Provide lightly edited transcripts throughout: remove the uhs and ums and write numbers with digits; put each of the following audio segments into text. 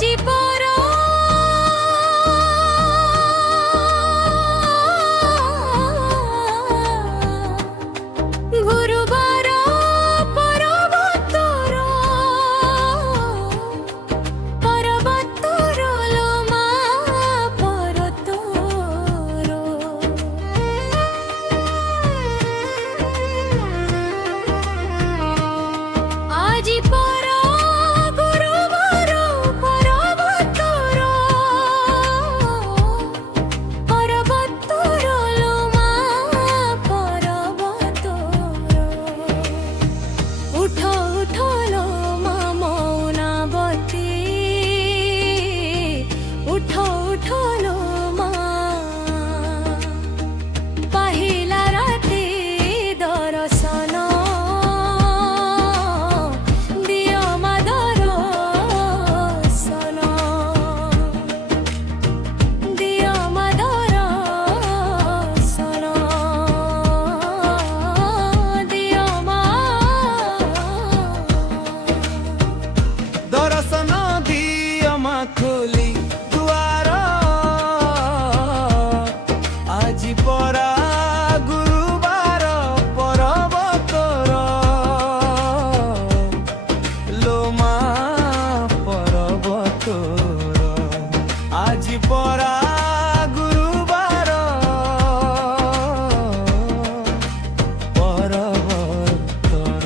আজি পর গুরুবার পর্বতর পর্বতর লোমা পরতর আজি পর গুরুবার পর্বতর পর্বতর লোমা পরবতর উঠো উঠো লোমা মৌনাবতী উঠো উঠো লোমা পাহিলা রাতে দর্শন দিও মা দর্শন দিও মা দর্শন দিও মা दर्शन दियो माँ खोली दुआर আজি परा गुरुबार पर्वतर लोमा पर्वतर আজি परा गुरुबार पर्वतर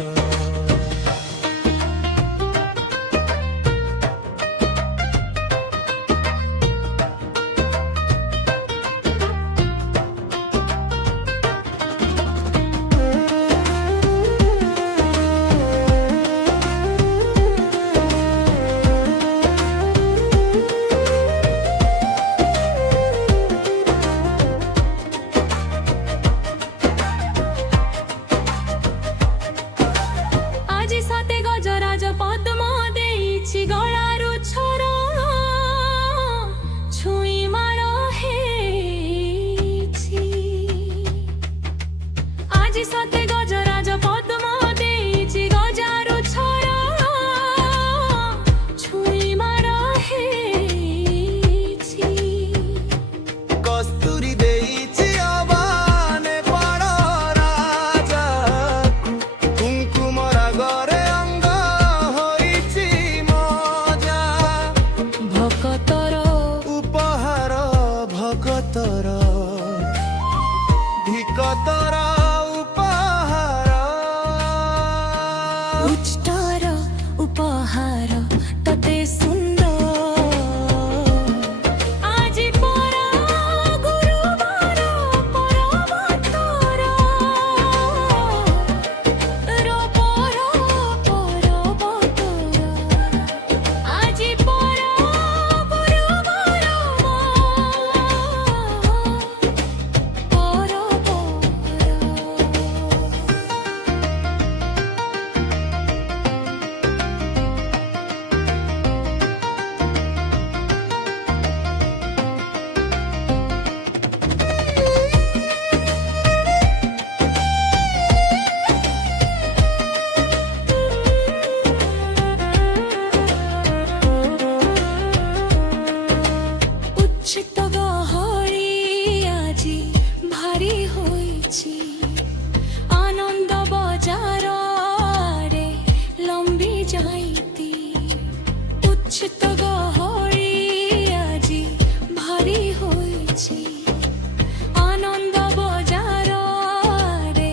আজি সাতে গজরাজ পদ্ম দেইছি গলার ছর ছুঁই মাড় হেইছি আজি সাতে গজরাজ পদ্ম দেইছি গজার ছর ছুঁই মাড় হেইছি কস্তুরি দেইছি অবানে বড় রাজাকু কুঙ্কুম রাগরে অঙ্গ হইছি মজা ভকতর উপহার ভগতর ভিকতর উপহার উষ্টর উপহার ততে সুন্দর আজি পরা গুরুবার পর্বতর পর্বতর আজি পরা গুরুবার পর্বতর উচ্ছিত গহরি আজি ভারী হইছি আনন্দ বজার রে লম্বি যাইতি উচ্ছিত গহরি আজি ভারী হইছি আনন্দ বজার রে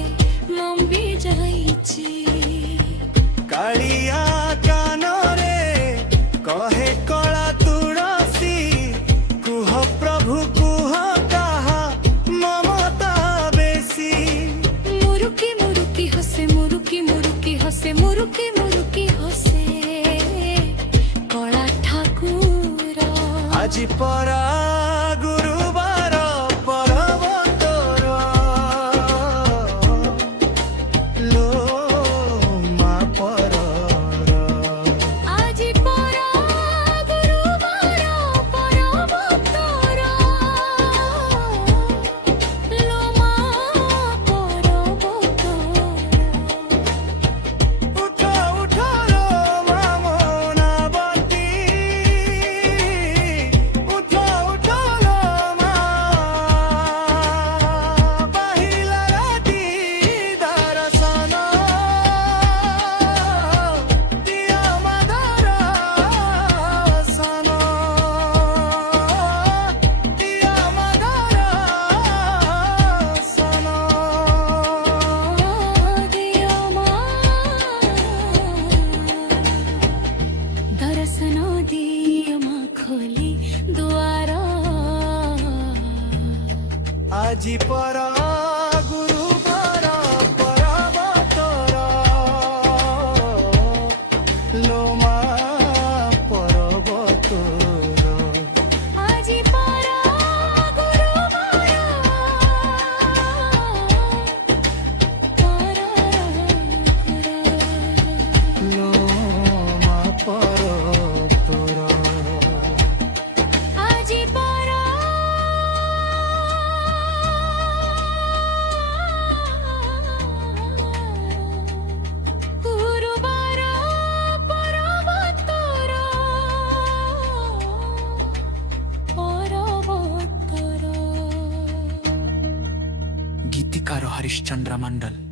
লম্বি যাইছি কালিয়া কানরে কহে কলা তুলসী কুহ প্রভু কুহ কাহা মমতা বেশি মুরুকি মুরুকি হসে মুরুকি মুরুকি হসে মুরুকি মুরুকি হসে কলা ঠাকুর আজি পরা গুরুবার पर्वतर লোমা পরর আজি পরা গুরুবার পর্বতর লোমা পরবতর উঠো উঠো লোমা মৌনাবতী আজি পর গুরুবার পরবতর লোমা পরবতর আজি পরা গুরুবার লোমা পরবতর আজি পরা গুরুবার পরবতর गीतिकार हरिश्चंद्र मंडल।